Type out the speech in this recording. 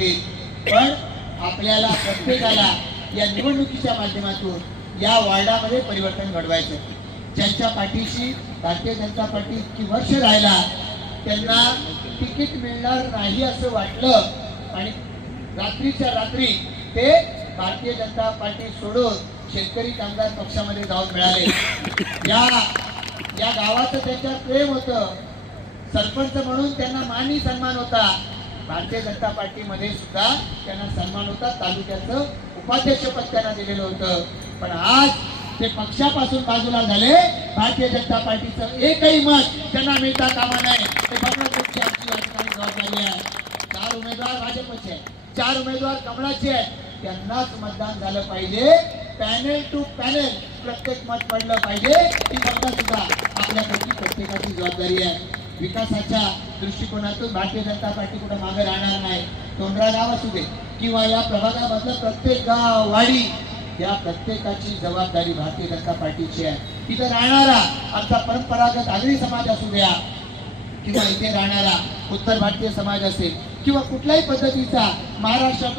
असतील, पण आपल्याला प्रत्येकाला या निवडणुकीच्या माध्यमातून या वार्डामध्ये परिवर्तन घडवायचं. ज्यांच्या पाठीशी भारतीय जनता पार्टी इतकी वर्ष राहिला त्यांना तिकीट मिळणार नाही असं वाटलं आणि रात्रीच्या रात्री ते भारतीय जनता पार्टी सोडून शेतकरी कामगार पक्षामध्ये जाऊन मिळाले. या गावाचं त्यांच्यावर प्रेम होतं. सरपंच म्हणून त्यांना मानही सन्मान होता. भारतीय जनता पार्टीमध्ये सुद्धा त्यांना सन्मान होता. तालुक्याचं उपाध्यक्षपद त्यांना दिलेलं होतं. पण आज ते पक्षापासून बाजूला झाले. भारतीय जनता पार्टीचं एकही मत त्यांना मिळता कामा नये. ते बघण्याची आमची जबाबदारी आहे. 4 उमेदवार भाजपचे आहेत, 4 उमेदवार कमळाचे आहेत. त्यांनाच मतदान झालं पाहिजे. पॅनल टू पॅनल प्रत्येक मत पडलं पाहिजे. ही सुद्धा आपल्यापैकी प्रत्येकाची जबाबदारी आहे. विकासाच्या दृष्टिकोनातून भारतीय जनता पार्टी कुठं मागे राहणार नाही. तोंडरा गाव असू दे किंवा या प्रभागामधलं प्रत्येक गाव वाडी, या प्रत्येकाची जबाबदारी भारतीय जनता पार्टीची आहे. इथं राहणारा आमचा परंपरागत आगरी समाज असू द्या किंवा इथे राहणारा उत्तर भारतीय समाज असेल किंवा कुठल्याही पद्धतीचा महाराष्ट्रात